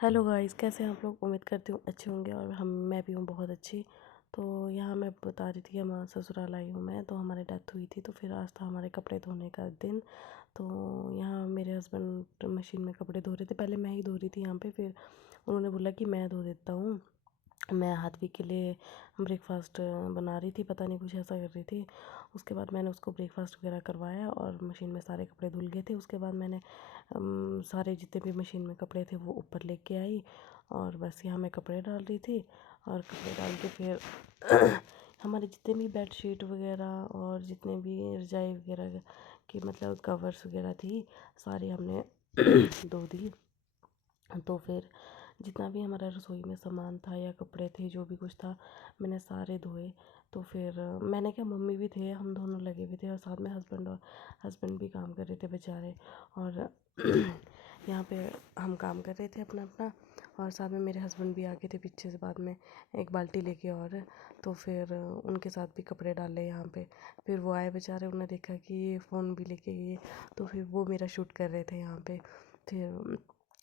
Hello guys, कैसे हैं आप लोग। उम्मीद करती हूँ अच्छे होंगे और मैं भी हूँ बहुत अच्छी। तो यहाँ मैं बता रही थी, हम ससुराल आई हूँ मैं, तो हमारी डेथ हुई थी, तो फिर आज था हमारे कपड़े धोने का दिन। तो यहाँ मेरे हस्बैंड मशीन में कपड़े धो रहे थे। पहले मैं ही धो रही थी यहाँ पे, फिर उन्होंने बोला कि मैं धो देता हूँ। मैं हाथवी के लिए ब्रेकफास्ट बना रही थी, पता नहीं कुछ ऐसा कर रही थी। उसके बाद मैंने उसको ब्रेकफास्ट वगैरह करवाया और मशीन में सारे कपड़े धुल गए थे। उसके बाद मैंने सारे जितने भी मशीन में कपड़े थे वो ऊपर लेके आई और बस यहाँ मैं कपड़े डाल रही थी। और कपड़े डाल के फिर हमारे जितने भी बेडशीट वगैरह और जितने भी रजाई वगैरह की मतलब कवर्स वगैरह थी, सारी हमने धो दी। तो फिर जितना भी हमारा रसोई में सामान था या कपड़े थे, जो भी कुछ था, मैंने सारे धोए। तो फिर मैंने क्या, मम्मी भी थे, हम दोनों लगे हुए थे और साथ में हस्बैंड भी काम कर रहे थे बेचारे। और यहाँ पे हम काम कर रहे थे अपना अपना, और साथ में मेरे हस्बैंड भी आ गए थे पीछे से बाद में एक बाल्टी लेके। और तो फिर उनके साथ भी कपड़े डाले यहाँ पे। फिर वो आए बेचारे, उन्होंने देखा कि ये फ़ोन भी लेके गए, तो फिर वो मेरा शूट कर रहे थे यहाँ पे। फिर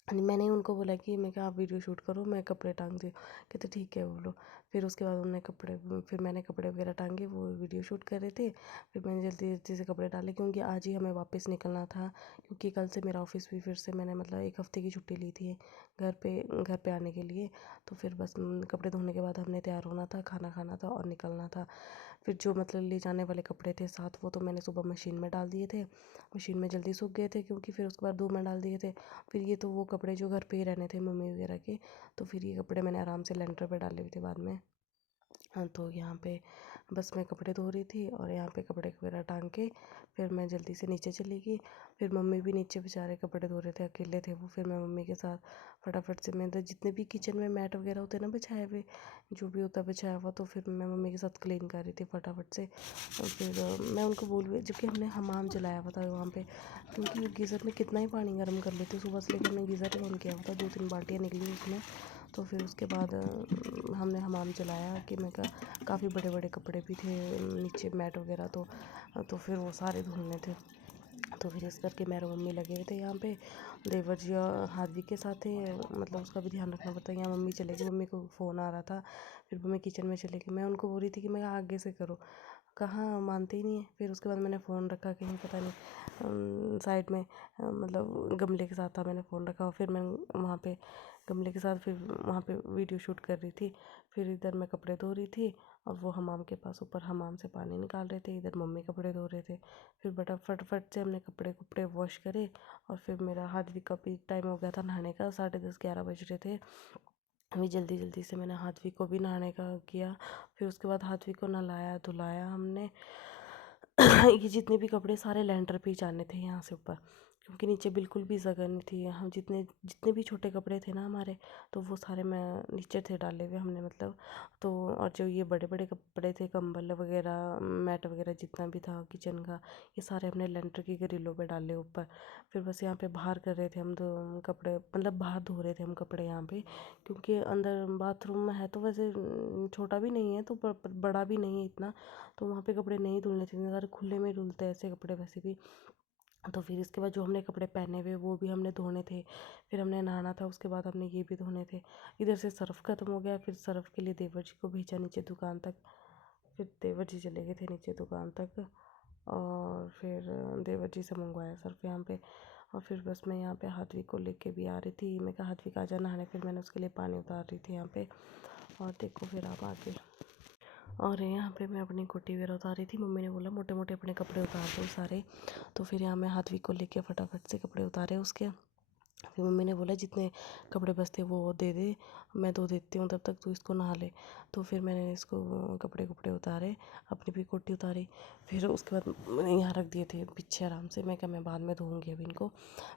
मैंने उनको बोला कि मैं क्या, आप वीडियो शूट करो, मैं कपड़े टांग दी। कहते ठीक है बोलो। फिर उसके बाद उन्होंने फिर मैंने कपड़े वगैरह टांगे, वो वीडियो शूट कर रहे थे। फिर मैंने जल्दी जल्दी से कपड़े डाले, क्योंकि आज ही हमें वापस निकलना था, क्योंकि कल से मेरा ऑफिस भी फिर से, मैंने मतलब एक हफ़्ते की छुट्टी ली थी घर पे आने के लिए। तो फिर बस कपड़े धोने के बाद हमने तैयार होना था, खाना खाना था और निकलना था। फिर जो मतलब ले जाने वाले कपड़े थे साथ, वो तो मैंने सुबह मशीन में डाल दिए थे। मशीन में जल्दी सूख गए थे, क्योंकि फिर उसके बाद धूप में डाल दिए थे। फिर ये तो वो कपड़े जो घर पे ही रहने थे मम्मी वगैरह के, तो फिर ये कपड़े मैंने आराम से लेंटर पे डाले हुए थे बाद में। हाँ, तो यहाँ पे बस मैं कपड़े धो रही थी और यहाँ पे कपड़े वगैरह टांग के फिर मैं जल्दी से नीचे चली गई। फिर मम्मी भी नीचे बेचारे कपड़े धो रहे थे, अकेले थे वो। फिर मैं मम्मी के साथ फटाफट से, मैं तो जितने भी किचन में मैट वगैरह होते हैं ना बिछाए हुए, जो भी होता है बिछाया हुआ, तो फिर मैं मम्मी के साथ क्लीन कर रही थी फटाफट से। और फिर मैं उनको बोल, जबकि हमने हमाम जलाया हुआ था वहाँ पे, क्योंकि गीज़र में कितना ही पानी गर्म कर लेते, सुबह से लेकर हमने गीज़र ही ऑन किया हुआ था, 2-3 बाल्टियाँ निकली उसमें। तो फिर उसके बाद हमने हमाम चलाया कि मैं कहा, काफ़ी बड़े बड़े कपड़े भी थे नीचे, मैट वगैरह, तो फिर वो सारे धुलने थे। तो फिर इस करके मेरे मम्मी लगे हुए थे यहाँ पे। देवर जी और हार्दिक के साथ थे, मतलब उसका भी ध्यान रखना पड़ता है। यहाँ मम्मी चले गई, मम्मी को फ़ोन आ रहा था। फिर मम्मी किचन में चले गई, मैं उनको बोल रही थी कि मैं आगे से करो, कहाँ मानते ही नहीं है। फिर उसके बाद मैंने फ़ोन रखा कहीं, पता नहीं साइड में, मतलब गमले के साथ था, मैंने फ़ोन रखा और फिर मैं वहाँ पे गमले के साथ फिर वहाँ पे वीडियो शूट कर रही थी। फिर इधर मैं कपड़े धो रही थी और वो हमाम के पास ऊपर हमाम से पानी निकाल रहे थे, इधर मम्मी कपड़े धो रहे थे। फिर बटा फटाफट से हमने कपड़े कपड़े वॉश करे। और फिर मेरा हाथ का भी टाइम हो गया था नहाने का, 10:30-11 बज रहे थे। अभी जल्दी जल्दी से मैंने हाथवी को भी नहाने का किया। फिर उसके बाद हाथवी को नहलाया धुलाया हमने। ये जितने भी कपड़े सारे लेंटर पे ही जाने थे यहाँ से ऊपर, क्योंकि नीचे बिल्कुल भी जगह नहीं थी। हम जितने जितने भी छोटे कपड़े थे ना हमारे, तो वो सारे मैं नीचे थे डाले हुए हमने, मतलब। तो और जो ये बड़े बड़े कपड़े थे, कंबल वगैरह, मैट वगैरह, जितना भी था किचन का, ये सारे हमने लेंटर की ग्रिलों पे डाले ऊपर। फिर बस यहाँ पे बाहर कर रहे थे हम, तो कपड़े मतलब बाहर धो रहे थे हम कपड़े यहाँ पे, क्योंकि अंदर बाथरूम है तो वैसे छोटा भी नहीं है, तो बड़ा भी नहीं है इतना, तो वहाँ पे कपड़े नहीं धुलने चाहिए, ज़्यादा खुले में धुलते हैं ऐसे कपड़े वैसे भी। तो फिर इसके बाद जो हमने कपड़े पहने हुए वो भी हमने धोने थे। फिर हमने नहाना था, उसके बाद हमने ये भी धोने थे। इधर से सर्फ़ ख़त्म हो गया, फिर सर्फ़ के लिए देवर जी को भेजा नीचे दुकान तक। फिर देवर जी चले गए थे नीचे दुकान तक, और फिर देवर जी से मंगवाया सर्फ़ यहाँ पे। और फिर बस मैं यहाँ पे हाथवी को लेके भी आ रही थी, मैं कहा हाथवी का आजा नहाने, फिर मैंने उसके लिए पानी उतार रही थी यहाँ पे। और देखो फिर आप आके, और यहाँ पे मैं अपनी कोटी वगैरह उतार रही थी। मम्मी ने बोला मोटे मोटे अपने कपड़े उतार दो सारे। तो फिर यहाँ मैं हाथवी को लेके फटाफट से कपड़े उतारे उसके। फिर मम्मी ने बोला जितने कपड़े बचते वो दे दे, मैं धो देती हूँ, तब तक तू इसको नहा ले। तो फिर मैंने इसको कपड़े कपड़े उतारे, अपनी भी कोटी उतारी। फिर उसके बाद मैंने यहाँ रख दिए थे पीछे आराम से, मैं क्या, मैं बाद में धोऊंगी अभी इनको।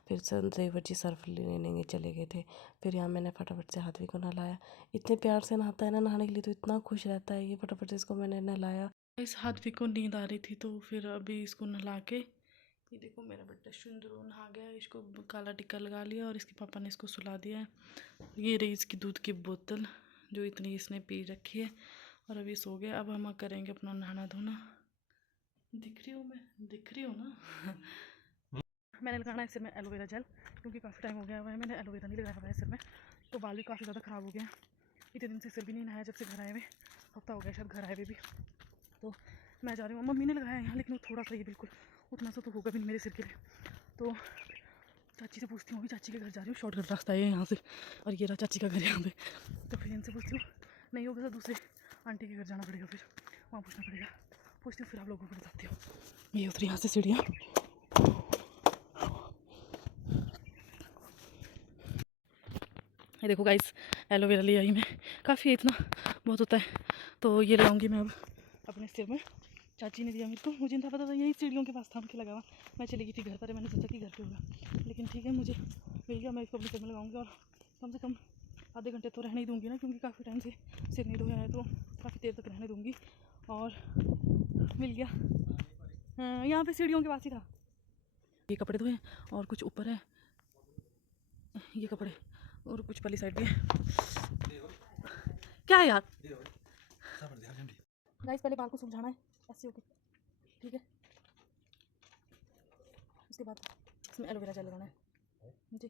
फिर देवर जी सर्फ लेने चले गए थे। फिर यहाँ मैंने फटाफट से हाथवी को नहलाया। इतने प्यार से नहाता है ना, नहाने के लिए तो इतना खुश रहता है ये। फटाफट से इसको मैंने नहलाया। इस हाथवी को नींद आ रही थी, तो फिर अभी इसको नहला के, ये देखो मेरा बेटा सुंदर नहा गया, इसको काला टिक्का लगा लिया और इसके पापा ने इसको सुला दिया है। ये रही इसकी दूध की बोतल जो इतनी इसने पी रखी है, और अभी सो गया। अब हम करेंगे अपना नहाना धोना। दिख रही हूँ मैं, दिख रही हूँ ना। मैंने लगाना है सिर में एलोवेरा जेल, क्योंकि काफ़ी टाइम हो गया हुआ है मैंने एलोवेरा नहीं लगाया हुआ है सिर में। तो बाल भी काफ़ी ज़्यादा ख़राब हो गए हैं। इतने दिन से सिर भी नहीं नहाया जब से घर आए हुए, हफ्ता हो गया शायद घर आए हुए भी। तो मैं जा रही हूँ, मम्मी ने लगाया है यहाँ, लेकिन वो थोड़ा सा ही, बिल्कुल उतना सा तो होगा भी नहीं मेरे सिर के लिए। तो चाची से पूछती हूँ, अभी चाची के घर जा रही हूँ, शॉर्टकट रास्ता है यहाँ से, और ये रहा चाची का घर यहाँ पे। तो फिर इनसे पूछती हूँ, नहीं होगा तो दूसरे आंटी के घर जाना पड़ेगा, फिर वहाँ पूछना पड़ेगा। पूछती हूँ, फिर आप लोगों को बताती हूँ। ये उतरी यहाँ से सीढ़ियाँ। ये देखो गाइस, एलोवेरा ले आई मैं, काफ़ी इतना बहुत होता है, तो ये लगाऊंगी मैं अब अपने सिर में। चाची ने दिया मेरे को, मुझे नहीं था पता था यही सीढ़ियों के पास था उनके लगा हुआ। मैं चली गई थी घर पर, मैंने सोचा कि घर पे होगा, लेकिन ठीक है मुझे मिल गया। मैं इसको अपने सिर में लगाऊंगी और कम से कम आधे घंटे तो रहने ही दूँगी ना, क्योंकि काफ़ी टाइम से सिर नहीं धोया है, तो काफ़ी देर तक रहने दूँगी। और मिल गया, हाँ यहाँ पे सीढ़ियों के पास ही था। ये कपड़े धोए और कुछ ऊपर है, ये कपड़े, और कुछ वाली साइड भी है। क्या है यार गाइस, पहले बाल को सुलझाना है ऐसे होके, ठीक है। उसके बाद इसमें एलोवेरा जेल लगाना है मुझे।